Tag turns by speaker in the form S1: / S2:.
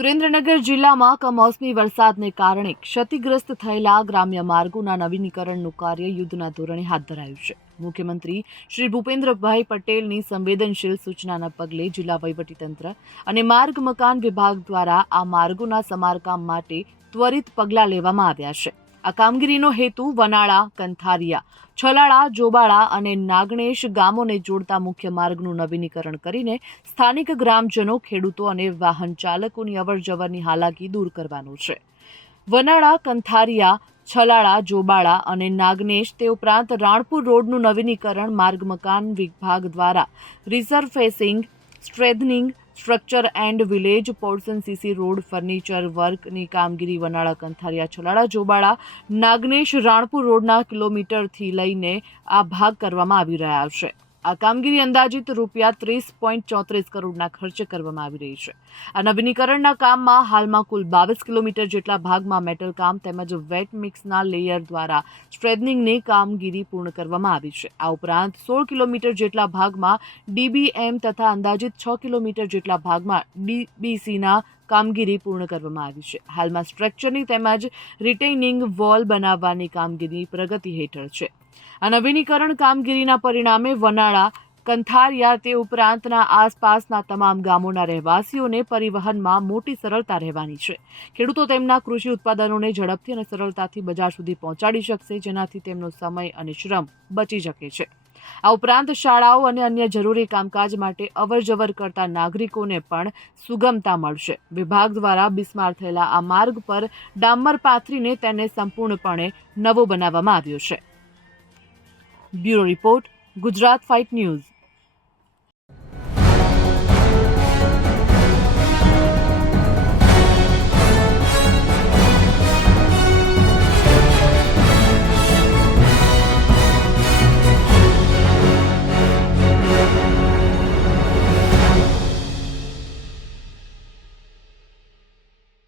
S1: સુરેન્દ્રનગર જિલ્લામાં કમોસમી વરસાદને કારણે ક્ષતિગ્રસ્ત થયેલા ગ્રામ્ય માર્ગોના નવીનીકરણનું કાર્ય યુદ્ધના ધોરણે હાથ ધરાયું છે. મુખ્યમંત્રી શ્રી ભૂપેન્દ્રભાઈ પટેલની સંવેદનશીલ સૂચનાના પગલે જિલ્લા વહીવટીતંત્ર અને માર્ગ મકાન વિભાગ દ્વારા આ માર્ગોના સમારકામ માટે ત્વરિત પગલાં લેવામાં આવ્યા છે. આ કામગીરીનો હેતુ વનાળા, કંથારિયા, છલાળા, જોબાળા અને નાગણેશ ગામોને જોડતા મુખ્ય માર્ગનું નવીનીકરણ કરીને સ્થાનિક ગ્રામજનો, ખેડૂતો અને વાહન ચાલકોની અવરજવરની હાલાકી દૂર કરવાનું છે. વનાળા, કંથારિયા, છલાળા, જોબાળા અને નાગનેશ તે ઉપરાંત રાણપુર રોડનું નવીનીકરણ માર્ગ મકાન વિભાગ દ્વારા reserve facing strengthening structure and village portion CC road furniture વર્કની કામગીરી વનાળા કંથારિયા છલાળા જોબાળા નાગનેશ રાણપુર રોડના કિલોમીટરથી લઈને આ ભાગ કરવામાં આવી રહ્યા છે. આ કામગીરી અંદાજિત રૂપિયા ત્રીસ પોઈન્ટ ચોત્રીસ કરોડના ખર્ચે કરવામાં આવી રહી છે. આ નવીનીકરણના કામમાં હાલમાં કુલ બાવીસ કિલોમીટર જેટલા ભાગમાં મેટલ કામ તેમજ વેટ મિક્સના લેયર દ્વારા સ્ટ્રેથનિંગની કામગીરી પૂર્ણ કરવામાં આવી છે. આ ઉપરાંત સોળ કિલોમીટર જેટલા ભાગમાં ડીબીએમ તથા અંદાજિત છ કિલોમીટર જેટલા ભાગમાં ડીબીસીના કામગીરી પૂર્ણ કરવામાં આવી છે. હાલમાં સ્ટ્રક્ચરની તેમજ રિટેઇનિંગ વોલ બનાવવાની કામગીરી પ્રગતિ હેઠળ છે. આ નવીનીકરણ કામગીરીના પરિણામે વનાળા, કંથારિયા તે ઉપરાંતના આસપાસના તમામ ગામોના રહેવાસીઓને પરિવહનમાં મોટી સરળતા રહેવાની છે. ખેડૂતો તેમના કૃષિ ઉત્પાદનોને ઝડપથી અને સરળતાથી બજાર સુધી પહોંચાડી શકશે, જેનાથી તેમનો સમય અને શ્રમ બચી શકે છે. આ ઉપરાંત શાળાઓ અને અન્ય જરૂરી કામકાજ માટે અવરજવર કરતા નાગરિકોને પણ સુગમતા મળશે. વિભાગ દ્વારા બિસ્માર થયેલા આ માર્ગ પર ડામર પાથરીને તેને સંપૂર્ણપણે નવો બનાવવામાં આવ્યો છે. Bureau report, Gujarat fight news.